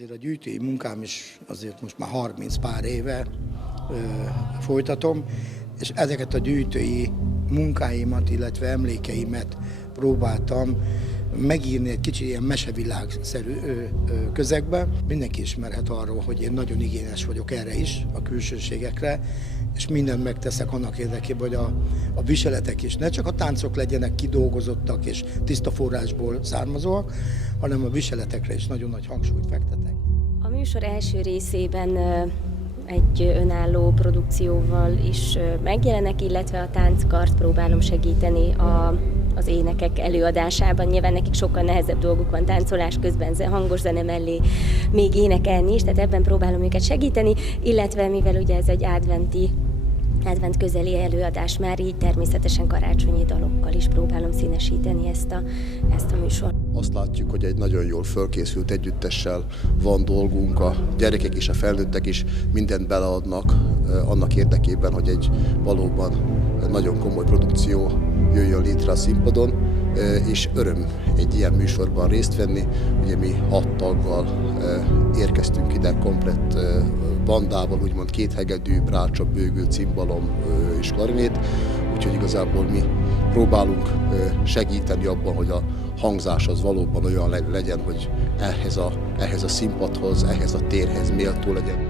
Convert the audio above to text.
Azért a gyűjtői munkám is azért most már 30 pár éve folytatom, és ezeket a gyűjtői munkáimat, illetve emlékeimet próbáltam megírni egy kicsit ilyen mesevilágszerű közegbe. Mindenki ismerhet arról, hogy én nagyon igényes vagyok erre is, a külsőségekre, és mindent megteszek annak érdekében, hogy a viseletek is ne csak a táncok legyenek kidolgozottak és tiszta forrásból származóak, hanem a viseletekre is nagyon nagy hangsúlyt fektetek. A műsor első részében egy önálló produkcióval is megjelenek, illetve a tánckart próbálom segíteni az énekek előadásában. Nyilván nekik sokkal nehezebb dolguk van táncolás közben, hangos zene mellé még énekelni is, tehát ebben próbálom őket segíteni, illetve mivel ugye ez egy advent közeli előadás, már így természetesen karácsonyi dalokkal is próbálom színesíteni ezt a műsort. Azt látjuk, hogy egy nagyon jól fölkészült együttessel van dolgunk, a gyerekek és a felnőttek is mindent beleadnak annak érdekében, hogy egy valóban nagyon komoly produkció jöjjön létre a színpadon, és öröm egy ilyen műsorban részt venni. Ugye mi 6 taggal érkeztünk ide, komplett bandával, úgymond 2 hegedű, brácsa, bőgő, cimbalom és klarinét, úgyhogy igazából mi próbálunk segíteni abban, hogy a hangzás az valóban olyan legyen, hogy ehhez a színpadhoz, ehhez a térhez méltó legyen.